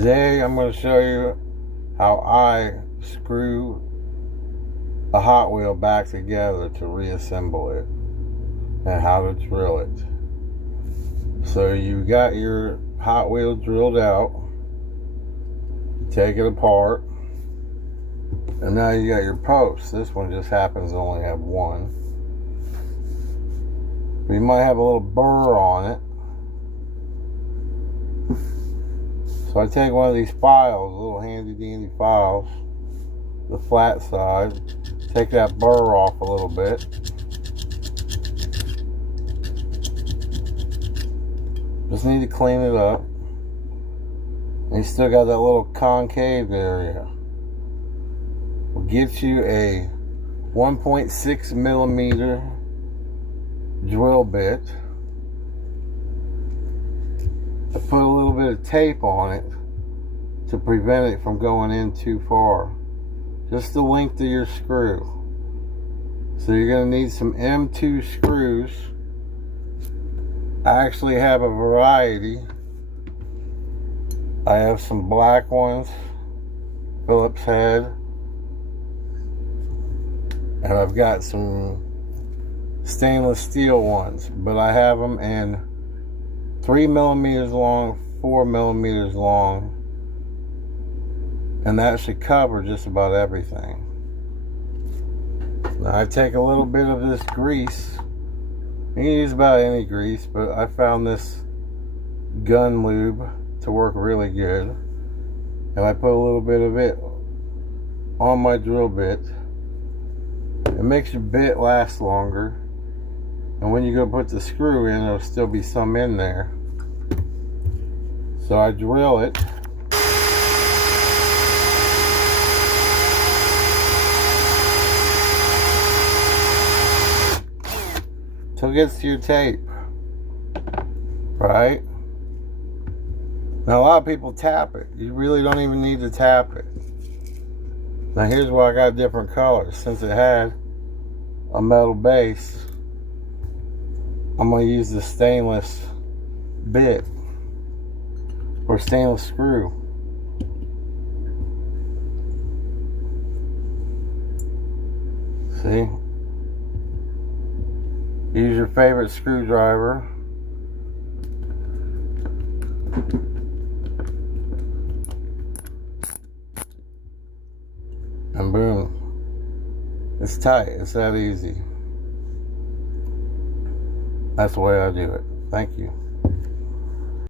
Today I'm going to show you how I screw a Hot Wheel back together to reassemble it and how to drill it. So you got your Hot Wheel drilled out, you take it apart, and now you got your post. This one just happens to only have one. But you might have a little burr on it. So I take one of these files, little handy dandy files, the flat side, take that burr off a little bit. Just need to clean it up. And you still got that little concave area. We'll get you a 1.6 millimeter drill bit. I put a little bit of tape on it to prevent it from going in too far. Just the length of your screw. So you're going to need some M2 screws. I actually have a variety. I have some black ones, Phillips head, and I've got some stainless steel ones, but I have them in 3 millimeters long, 4 millimeters long, and that should cover just about everything. Now I take a little bit of this grease. You can use about any grease, but I found this gun lube to work really good, and I put a little bit of it on my drill bit. It makes your bit last longer, and when you go put the screw in, there'll still be some in there. So I drill it. Till it gets to your tape. Right? Now a lot of people tap it. You really don't even need to tap it. Now here's why I got different colors. Since it had a metal base, I'm going to use the stainless bit or stainless screw. See? Use your favorite screwdriver. And boom. It's tight. It's that easy. That's the way I do it. Thank you.